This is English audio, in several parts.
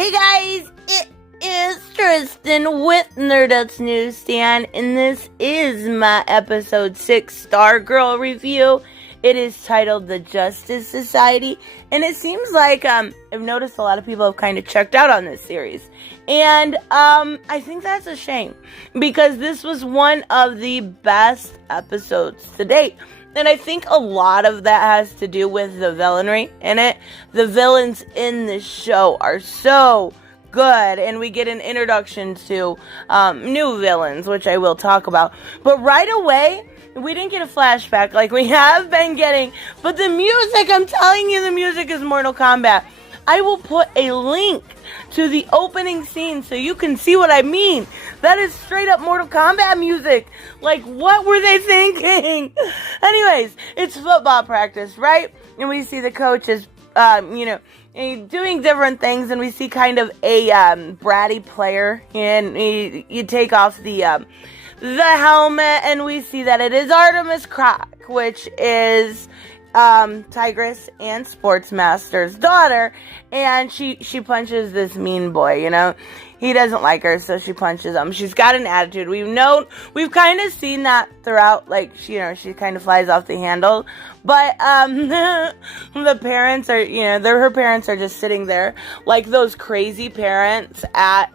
Hey guys, it is Tristan with Nerdette's NewsStand, and this is my episode 6 Stargirl review. It is titled The Justice Society, and it seems like I've noticed a lot of people have kind of checked out on this series. And I think that's a shame, because this was one of the best episodes to date. And I think a lot of that has to do with the villainry in it. The villains in this show are so good, and we get an introduction to new villains, which I will talk about. But right away, we didn't get a flashback like we have been getting. But the music, I'm telling you, the music is Mortal Kombat. I will put a link to the opening scene so you can see what I mean. That is straight up Mortal Kombat music. Like, what were they thinking? Anyways, it's football practice, right? And we see the coaches, doing different things, and we see kind of a bratty player, and you take off the helmet, and we see that it is Artemis Croc, which is Tigress and Sportsmaster's daughter, and she punches this mean boy, He doesn't like her, so she punches him. She's got an attitude. We've kind of seen that throughout, like, she kind of flies off the handle, but, the parents are, her parents are just sitting there, like those crazy parents at,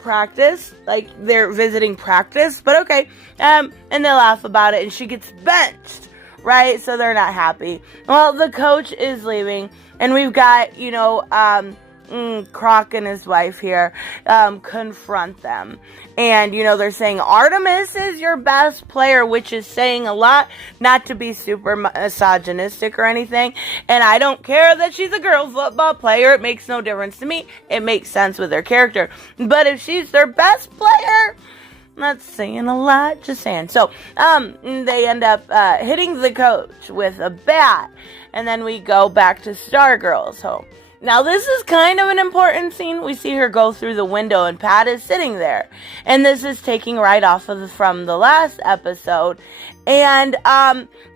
practice, like, they're visiting practice, but okay, and they laugh about it, and she gets benched. Right, so they're not happy. Well, the coach is leaving, and we've got, Croc and his wife here confront them. And, they're saying, Artemis is your best player, which is saying a lot, not to be super misogynistic or anything. And I don't care that she's a girl football player. It makes no difference to me. It makes sense with her character. But if she's their best player, not saying a lot, just saying. So, they end up hitting the coach with a bat, and then we go back to Stargirl's home. Now, this is kind of an important scene. We see her go through the window, and Pat is sitting there, and this is taking right off from the last episode, and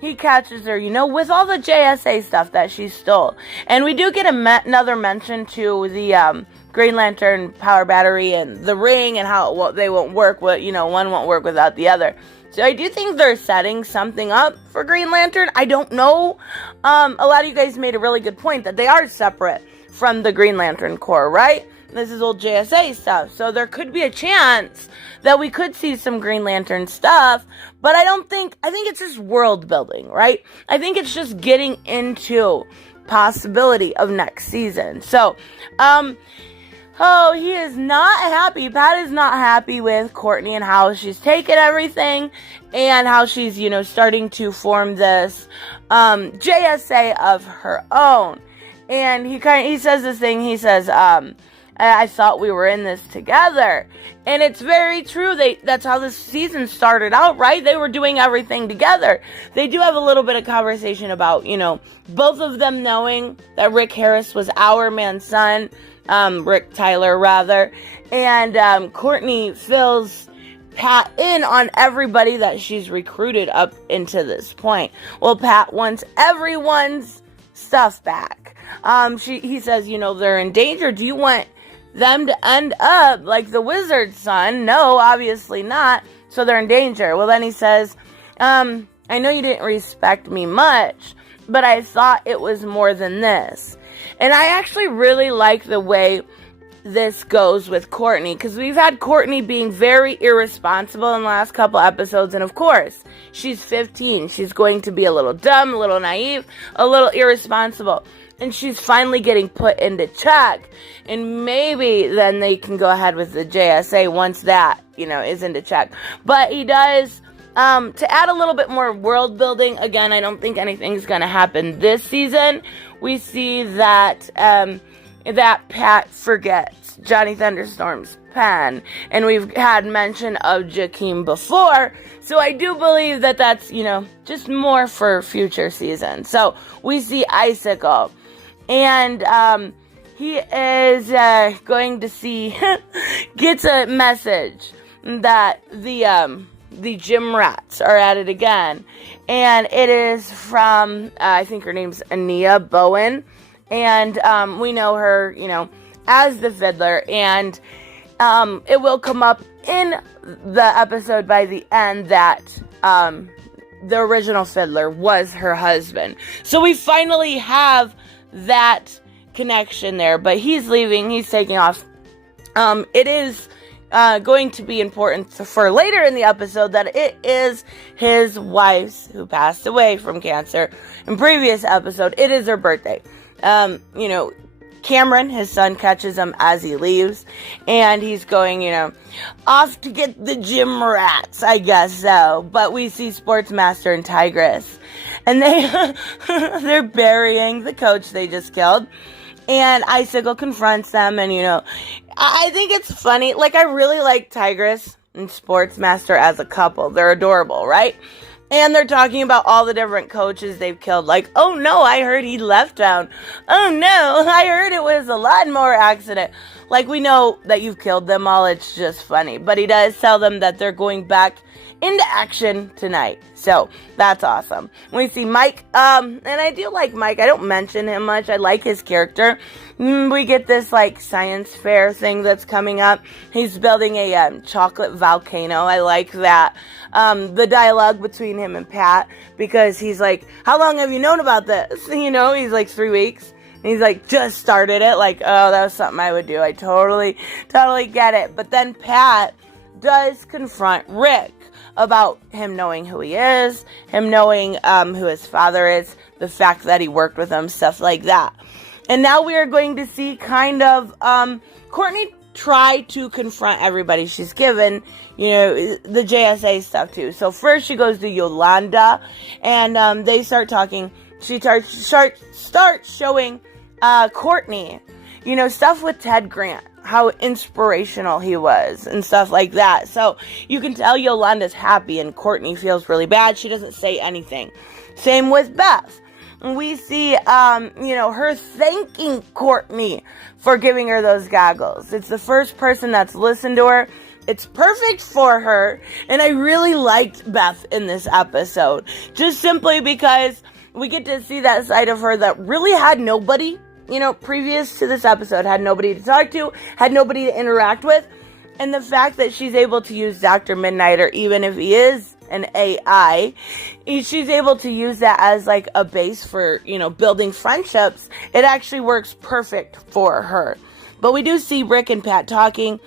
he catches her, with all the JSA stuff that she stole, and we do get another mention to the Green Lantern power battery and the ring and how they won't work. One won't work without the other. So I do think they're setting something up for Green Lantern. I don't know. A lot of you guys made a really good point that they are separate from the Green Lantern Corps, right? This is old JSA stuff. So there could be a chance that we could see some Green Lantern stuff. But I think it's just world building, right? I think it's just getting into possibility of next season. So, he is not happy. Pat is not happy with Courtney and how she's taken everything and how she's, starting to form this JSA of her own. And he says this thing. He says, I thought we were in this together. And it's very true. That's how this season started out, right? They were doing everything together. They do have a little bit of conversation about, both of them knowing that Rick Harris was our man's son. Rick Tyler, rather. And Courtney fills Pat in on everybody that she's recruited up into this point. Well, Pat wants everyone's stuff back. He says, they're in danger. Do you want them to end up like the wizard's son? No, obviously not. So they're in danger. Well, then he says, I know you didn't respect me much, but I thought it was more than this. And I actually really like the way this goes with Courtney, because we've had Courtney being very irresponsible in the last couple episodes, and of course, she's 15. She's going to be a little dumb, a little naive, a little irresponsible. And she's finally getting put into check. And maybe then they can go ahead with the JSA once that, is into check. But he does, to add a little bit more world building, again, I don't think anything's going to happen this season. We see that that Pat forgets Johnny Thunderstorm's pen, and we've had mention of Jakeem before, so I do believe that that's, just more for future seasons. So we see Icicle, and he is going to see, gets a message that the gym rats are at it again, and it is from, I think her name's Ania Bowen, and we know her, as the fiddler, and it will come up in the episode by the end that the original fiddler was her husband. So we finally have that connection there, but he's leaving, he's taking off. It is going to be important for later in the episode that it is his wife's, who passed away from cancer in previous episode. It is her birthday. Cameron, his son, catches him as he leaves, and he's going, off to get the gym rats, I guess so. But we see Sportsmaster and Tigress, and they're burying the coach they just killed, and Icicle confronts them, and, I think it's funny. Like, I really like Tigress and Sportsmaster as a couple. They're adorable, right? And they're talking about all the different coaches they've killed. Like, oh no, I heard he left town. Oh no, I heard it was a lawnmower accident. Like, we know that you've killed them all. It's just funny. But he does tell them that they're going back into action tonight. So, that's awesome. We see Mike, and I do like Mike. I don't mention him much. I like his character. We get this, science fair thing that's coming up. He's building a chocolate volcano. I like that. The dialogue between him and Pat, because he's like, how long have you known about this? He's like 3 weeks. And he's like, just started it. Like, oh, that was something I would do. I totally get it. But then Pat does confront Rick about him knowing who he is, him knowing who his father is, the fact that he worked with him, stuff like that. And now we are going to see kind of Courtney try to confront everybody she's given, the JSA stuff too. So first she goes to Yolanda, and they start talking. She starts showing Courtney, stuff with Ted Grant, how inspirational he was and stuff like that. So you can tell Yolanda's happy, and Courtney feels really bad. She doesn't say anything. Same with Beth. We see, her thanking Courtney for giving her those goggles. It's the first person that's listened to her. It's perfect for her. And I really liked Beth in this episode. Just simply because we get to see that side of her that really had nobody, previous to this episode, had nobody to talk to, had nobody to interact with. And the fact that she's able to use Dr. Midnighter, even if he is an AI, she's able to use that as a base for, building friendships. It actually works perfect for her. But we do see Rick and Pat talking,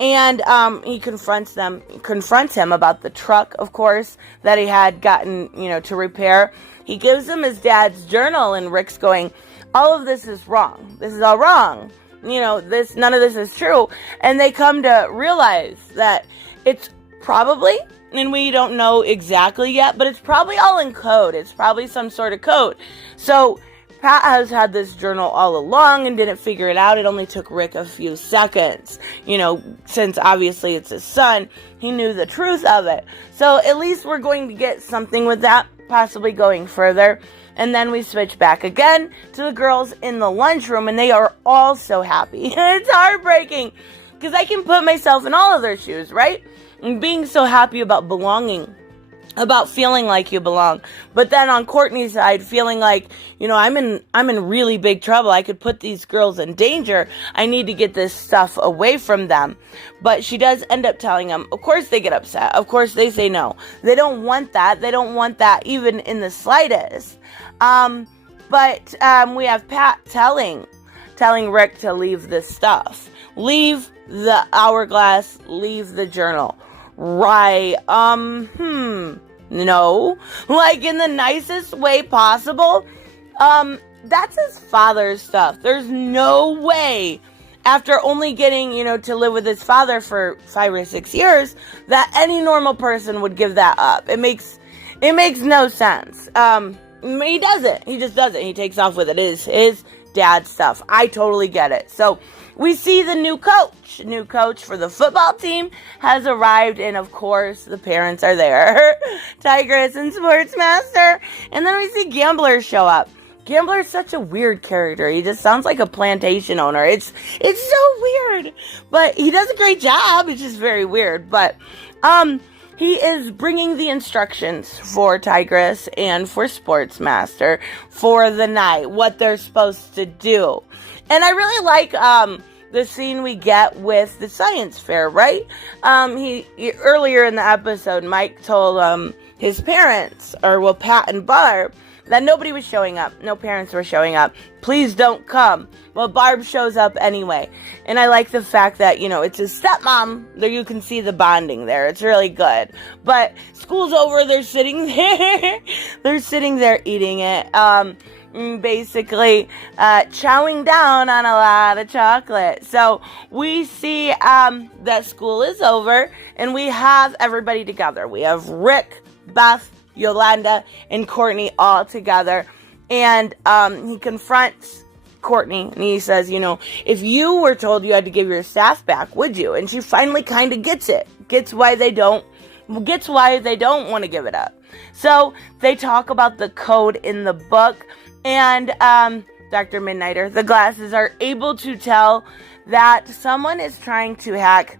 and he confronts him about the truck, of course, that he had gotten, to repair. He gives him his dad's journal, and Rick's going, all of this is wrong. This is all wrong. None of this is true. And they come to realize that it's probably, and we don't know exactly yet, but it's probably all in code. It's probably some sort of code. So Pat has had this journal all along and didn't figure it out. It only took Rick a few seconds. Since obviously it's his son, he knew the truth of it. So at least we're going to get something with that, possibly going further. And then we switch back again to the girls in the lunchroom, and they are all so happy. It's heartbreaking, because I can put myself in all of their shoes, right? And being so happy about belonging, about feeling like you belong. But then on Courtney's side, feeling like, I'm in really big trouble. I could put these girls in danger. I need to get this stuff away from them. But she does end up telling them. Of course they get upset. Of course they say no. They don't want that. They don't want that even in the slightest. But we have Pat telling Rick to leave this stuff. Leave the hourglass. Leave the journal. Right. No. In the nicest way possible. That's his father's stuff. There's no way, after only getting, to live with his father for 5 or 6 years, that any normal person would give that up. It makes no sense. He doesn't. He just doesn't. He takes off with it. It is his dad's stuff. I totally get it. So we see the new coach. New coach for the football team has arrived, and of course the parents are there. Tigress and Sportsmaster. And then we see Gambler show up. Gambler's such a weird character. He just sounds like a plantation owner. It's so weird. But he does a great job. It's just very weird. But he is bringing the instructions for Tigress and for Sportsmaster for the night, what they're supposed to do. And I really like the scene we get with the science fair, right? He earlier in the episode, Mike told his parents, Pat and Barb, that nobody was showing up. No parents were showing up. Please don't come. Well, Barb shows up anyway. And I like the fact that, it's his stepmom. There you can see the bonding there. It's really good. But school's over. They're sitting there. They're sitting there eating it. Basically, chowing down on a lot of chocolate. So we see that school is over. And we have everybody together. We have Rick, Beth, Yolanda, and Courtney all together. And he confronts Courtney and he says, if you were told you had to give your staff back, would you? And she finally kind of gets it. Gets why they don't want to give it up. So they talk about the code in the book, and Dr. Midnighter, the glasses, are able to tell that someone is trying to hack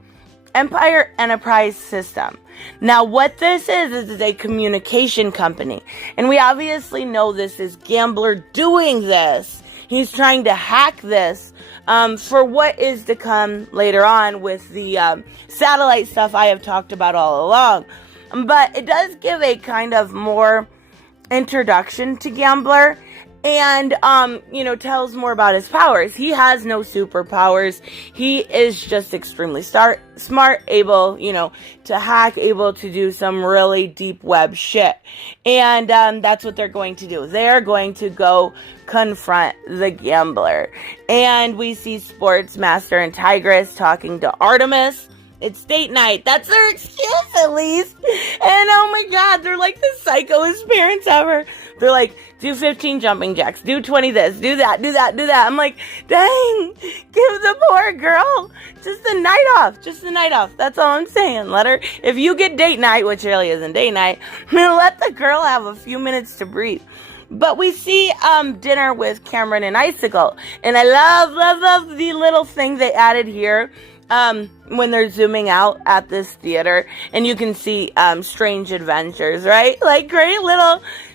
Empire Enterprise System. Now, what this is a communication company. And we obviously know this is Gambler doing this. He's trying to hack this for what is to come later on with the satellite stuff I have talked about all along. But it does give a kind of more introduction to Gambler. And, tells more about his powers. He has no superpowers. He is just extremely smart, able, to hack, able to do some really deep web shit. And that's what they're going to do. They're going to go confront the Gambler. And we see Sportsmaster and Tigress talking to Artemis. It's date night. That's their excuse, at least. And oh my god, they're like the psychoest parents ever. They're like, do 15 jumping jacks, do 20 this, do that, do that, do that. I'm like, dang, give the poor girl just the night off. Just the night off. That's all I'm saying. Let her, if you get date night, which really isn't date night, let the girl have a few minutes to breathe. But we see dinner with Cameron and Icicle. And I love the little thing they added here. When they're zooming out at this theater, and you can see Strange Adventures, right? Like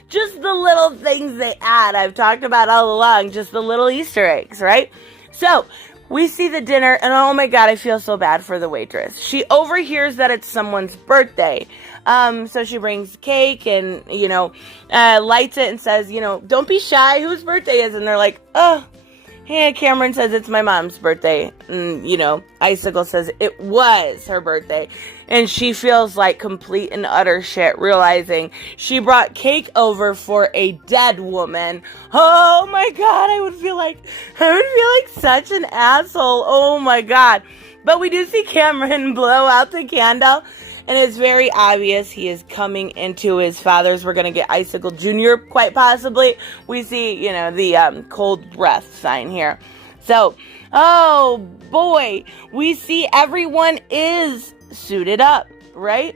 just the little things they add. I've talked about all along, just the little Easter eggs, right? So we see the dinner, and oh my god, I feel so bad for the waitress. She overhears that it's someone's birthday. So she brings cake and, lights it and says, don't be shy, whose birthday is? And they're like, oh, hey, Cameron says it's my mom's birthday. And, Icicle says it was her birthday. And she feels like complete and utter shit, realizing she brought cake over for a dead woman. Oh my god, I would feel like such an asshole. Oh my god. But we do see Cameron blow out the candle. And it's very obvious he is coming into his father's. We're going to get Icicle Jr. quite possibly. We see, the cold breath sign here. So, oh boy, we see everyone is suited up, right?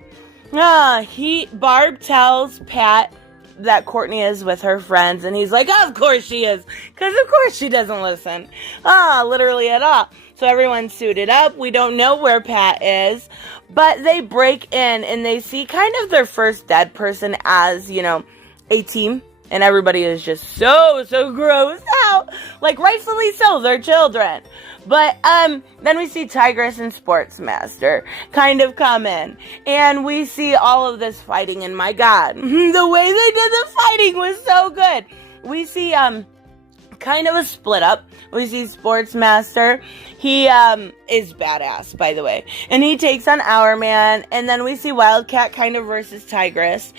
Barb tells Pat that Courtney is with her friends, and he's like, of course she is, because of course she doesn't listen. Literally at all. So everyone's suited up. We don't know where Pat is, but they break in and they see kind of their first dead person as, a team. And everybody is just so grossed out. Like, rightfully so, they're children. But, then we see Tigress and Sportsmaster kind of come in. And we see all of this fighting, and my god, the way they did the fighting was so good. We see, kind of a split up. We see Sportsmaster. He is badass, by the way. And he takes on Our Man. And then we see Wildcat kind of versus Tigress.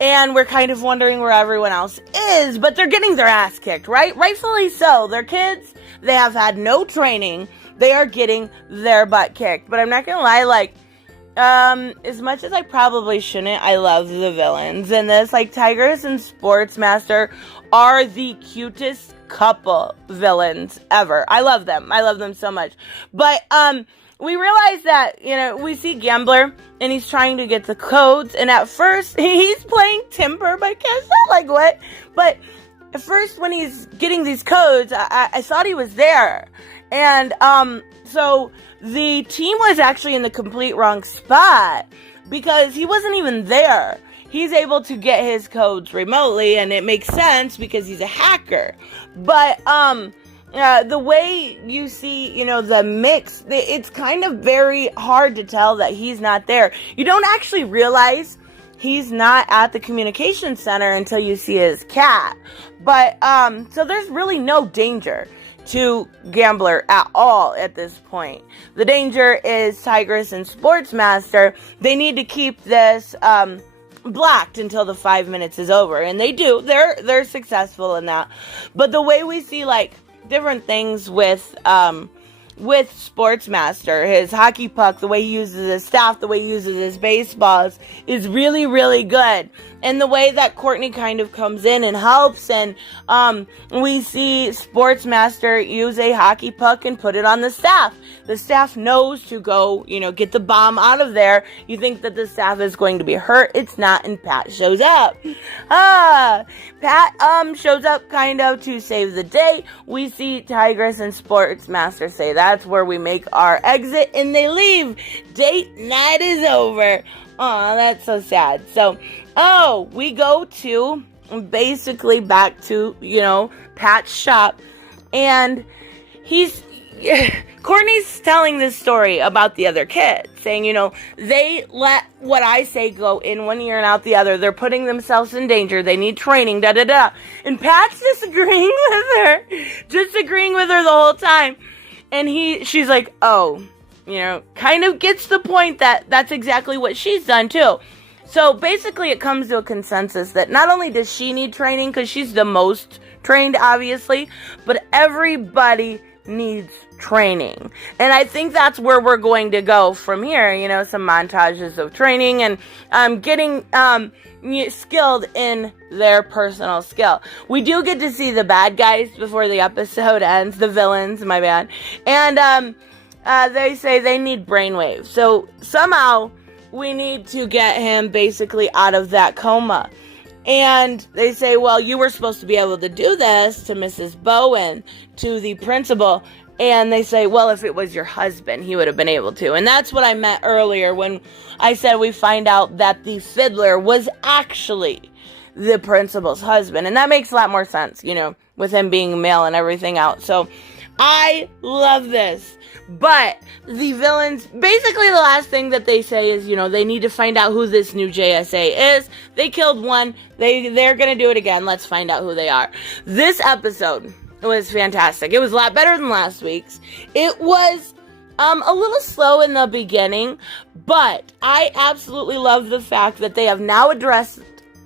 And we're kind of wondering where everyone else is. But they're getting their ass kicked, right? Rightfully so. They're kids. They have had no training. They are getting their butt kicked. But I'm not going to lie, as much as I probably shouldn't, I love the villains in this. Like, Tigress and Sportsmaster are the cutest couple villains ever. I love them. I love them so much. But, we realize that, we see Gambler, and he's trying to get the codes, and at first, he's playing Timber by Kesha, like, what? But at first, when he's getting these codes, I thought he was there, and, so the team was actually in the complete wrong spot, because he wasn't even there. He's able to get his codes remotely, and it makes sense, because he's a hacker, but, the way you see, the mix, it's kind of very hard to tell that he's not there. You don't actually realize he's not at the communication center until you see his cat. But, so there's really no danger to Gambler at all at this point. The danger is Tigress and Sportsmaster. They need to keep this, blocked until the 5 minutes is over. And they do. They're successful in that. But the way we see, like, different things with Sportsmaster, his hockey puck, the way he uses his staff, the way he uses his baseballs is really, really good. And the way that Courtney kind of comes in and helps, and we see Sportsmaster use a hockey puck and put it on the staff. The staff knows to go, get the bomb out of there. You think that the staff is going to be hurt. It's not, and Pat shows up. Pat shows up kind of to save the day. We see Tigress and Sportsmaster say that's where we make our exit, and they leave. Date night is over. Aw, that's so sad. So, we go to basically back to, Pat's shop, and Courtney's telling this story about the other kids, saying, they let what I say go in one ear and out the other. They're putting themselves in danger. They need training, da-da-da. And Pat's disagreeing with her the whole time. And she's like, kind of gets the point that that's exactly what she's done too. So basically it comes to a consensus that not only does she need training, because she's the most trained, obviously, but everybody needs training. And I think that's where we're going to go from here, some montages of training and getting skilled in their personal skill. We do get to see the bad guys before the episode ends, the villains, my bad. And they say they need brainwaves. So somehow we need to get him basically out of that coma. And they say, well, you were supposed to be able to do this to Mrs. Bowen, to the principal. And they say, well, if it was your husband, he would have been able to. And that's what I meant earlier when I said we find out that the fiddler was actually the principal's husband. And that makes a lot more sense, with him being male and everything else. So I love this. But the villains, basically the last thing that they say is, they need to find out who this new JSA is. They killed one. They're going to do it again. Let's find out who they are. This episode was fantastic. It was a lot better than last week's. It was a little slow in the beginning, but I absolutely love the fact that they have now addressed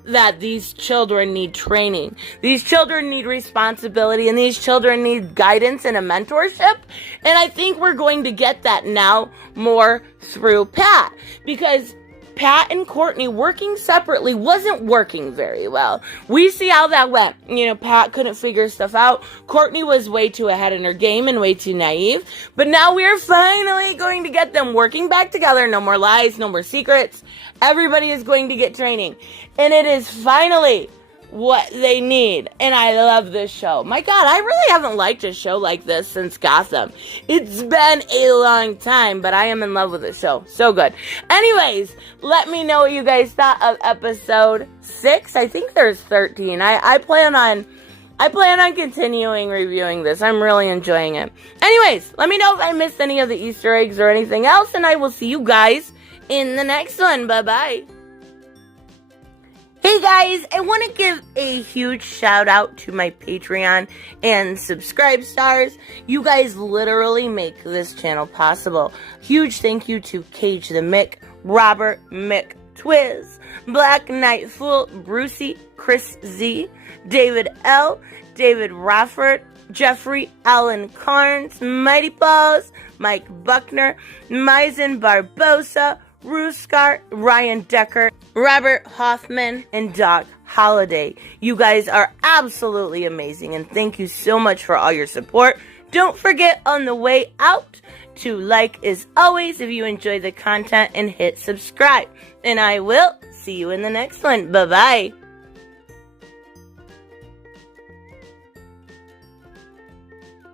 that these children need training. These children need responsibility, and these children need guidance and a mentorship. And I think we're going to get that now more through Pat, because Pat and Courtney working separately wasn't working very well. We see how that went. Pat couldn't figure stuff out. Courtney was way too ahead in her game and way too naive. But now we're finally going to get them working back together. No more lies, no more secrets. Everybody is going to get training. And it is finally what they need. And I love this show. My God, I really haven't liked a show like this since Gotham. It's been a long time, but I am in love with this show. So good. Anyways, let me know what you guys thought of episode 6. I think there's 13. I plan on continuing reviewing this. I'm really enjoying it. Anyways, let me know if I missed any of the Easter eggs or anything else, and I will see you guys in the next one. Bye-bye. Hey guys, I want to give a huge shout out to my Patreon and subscribe stars. You guys literally make this channel possible. Huge thank you to Cage the Mick, Robert Mick Twiz, Black Knight Fool, Brucey, Chris Z, David L, David Rafford, Jeffrey Allen Carnes, Mighty Balls, Mike Buckner, Maizen Barbosa, Ruskart, Ryan Decker, Robert Hoffman, and Doc Holliday. You guys are absolutely amazing, and thank you so much for all your support. Don't forget on the way out to like as always if you enjoy the content and hit subscribe. And I will see you in the next one. Bye-bye.